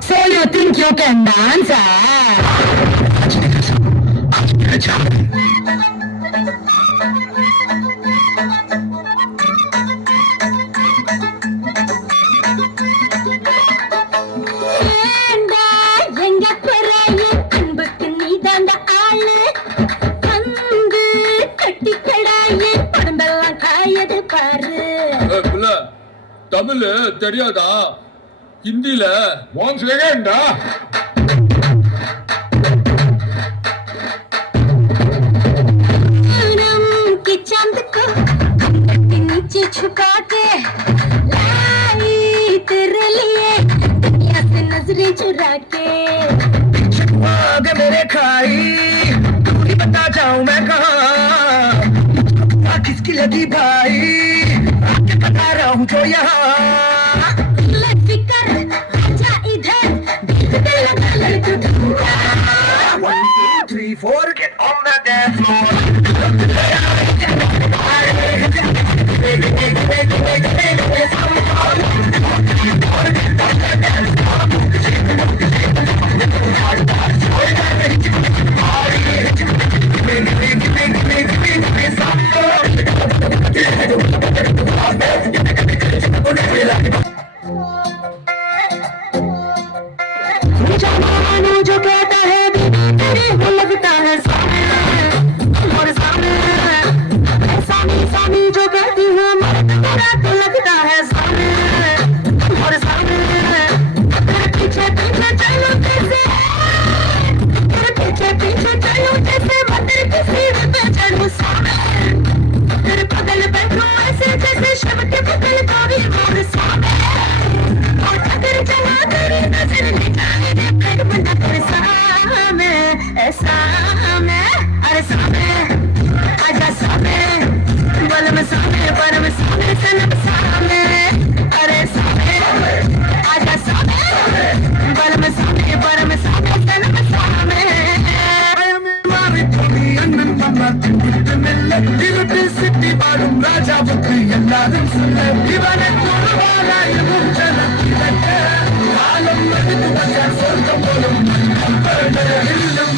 So you think you can dance, Tamil தெரியாதா? ஹிந்தில ஒன் செகண்டா. चांद को नीचे छुपा के लाई तेरे लिए दुनिया से नजरें चुरा के मेरे खाई दूरी बता जाऊं मैं कहाँ किसकी लगी भाई आके बता रहा हूँ जो यहाँ आजा इधर One, two, three, four, get on the dance floor. जो कहता है वो लगता है सामी सामी जो कहती हूँ मेरा तो लगता है सामी और सामी तेरे पीछे पीछे चलो जैसे तेरे पीछे पीछे चलो जैसे मैं तेरे किसी पे चढ़ूं सामी तेरे बगल बैठूं ऐसे जैसे शिव के बगल गोरी मोर सामी और अगर चला तेरी नजर निकाले दे पेट बंदा तेरे सामने ऐसा मैं अरे सामने आजा सामने बल में सामने पर में सामने सनम सामने अरे सामने आजा सामने बल में सामने पर में सामने सनम सामने सिटी बारूम राजा बुद्धि எல்லாரும் சொல்ல இவனை தொழுவாலா இவன் ஜனத்திலே ஆலம் மதித்து வந்த சொர்க்கம் போலும் இல்லம்